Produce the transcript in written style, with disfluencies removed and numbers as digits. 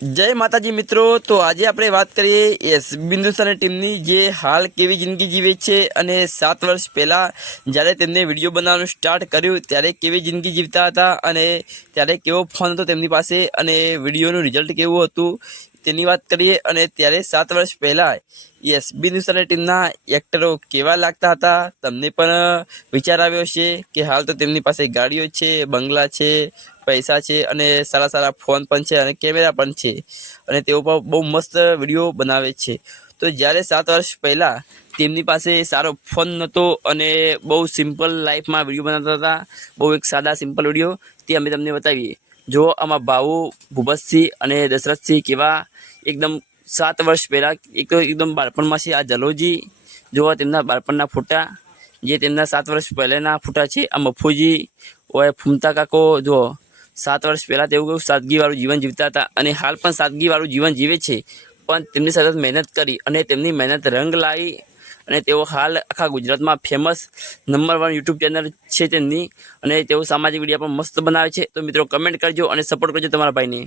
जय माताजी मित्रों। तो आज આપણે વાત કરીએ એસ બિંદુસાગર ટીમની જે હાલ કેવી જિંદગી જીવે છે અને 7 વર્ષ પહેલા જ્યારે તેમને વિડીયો બનાવવાનું સ્ટાર્ટ કર્યું ત્યારે કેવી જિંદગી જીવતા હતા અને ત્યારે કેવો ફોન હતો તેમની પાસે અને વિડીયોનું રિઝલ્ટ કેવું હતું તેની વાત કરીએ। અને ત્યારે 7 વર્ષ પહેલા એસ બિંદુસાગર ટીમના એક્ટરો કેવા લાગતા હતા તમને પણ વિચાર આવ્યો છે કે હાલ તો તેમની પાસે ગાડીઓ છે, બંગલા છે, पैसा है અને સારા સારા ફોन પણ છે અને કેમેરા પણ છે અને તેઓ પણ બહુ મસ્ત વિડીયો બનાવે છે। તો જ્યારે 7 વર્ષ પહેલા તેમની પાસે સારો ફોન નહોતો અને બહુ સિમ્પલ લાઈફમાં વિડીયો બનાવતા હતા, બહુ એક સાદા સિમ્પલ વિડીયો તે અમે તમને બતાવીએ। જો આમાં ભાઉ ભૂપતસિંહ અને દશરથસિંહ કેવા એકદમ 7 વર્ષ પહેલા એકદમ બાળપણમાં છે। આ જલોજી જો તેમના બાળપણના ફોટા, જે તેમના 7 વર્ષ પહેલાના ફોટા છે। આ મફુજી ઓય ફૂમતા કાકો જો 7 વર્ષ પહેલા તેઓ કેવું સાદગીવાળું જીવન જીવતા હતા અને હાલ પણ સાદગીવાળું જીવન જીવે છે, પણ તેમની સતત મહેનત કરી અને તેમની મહેનત રંગ લાવી અને તેઓ હાલ આખા ગુજરાતમાં ફેમસ નંબર 1 યુટ્યુબ ચેનલ છે તેમની અને તેઓ સામાજિક વિડીયો પણ મસ્ત બનાવે છે। તો મિત્રો કમેન્ટ કરજો અને સપોર્ટ કરજો તમારા ભાઈને।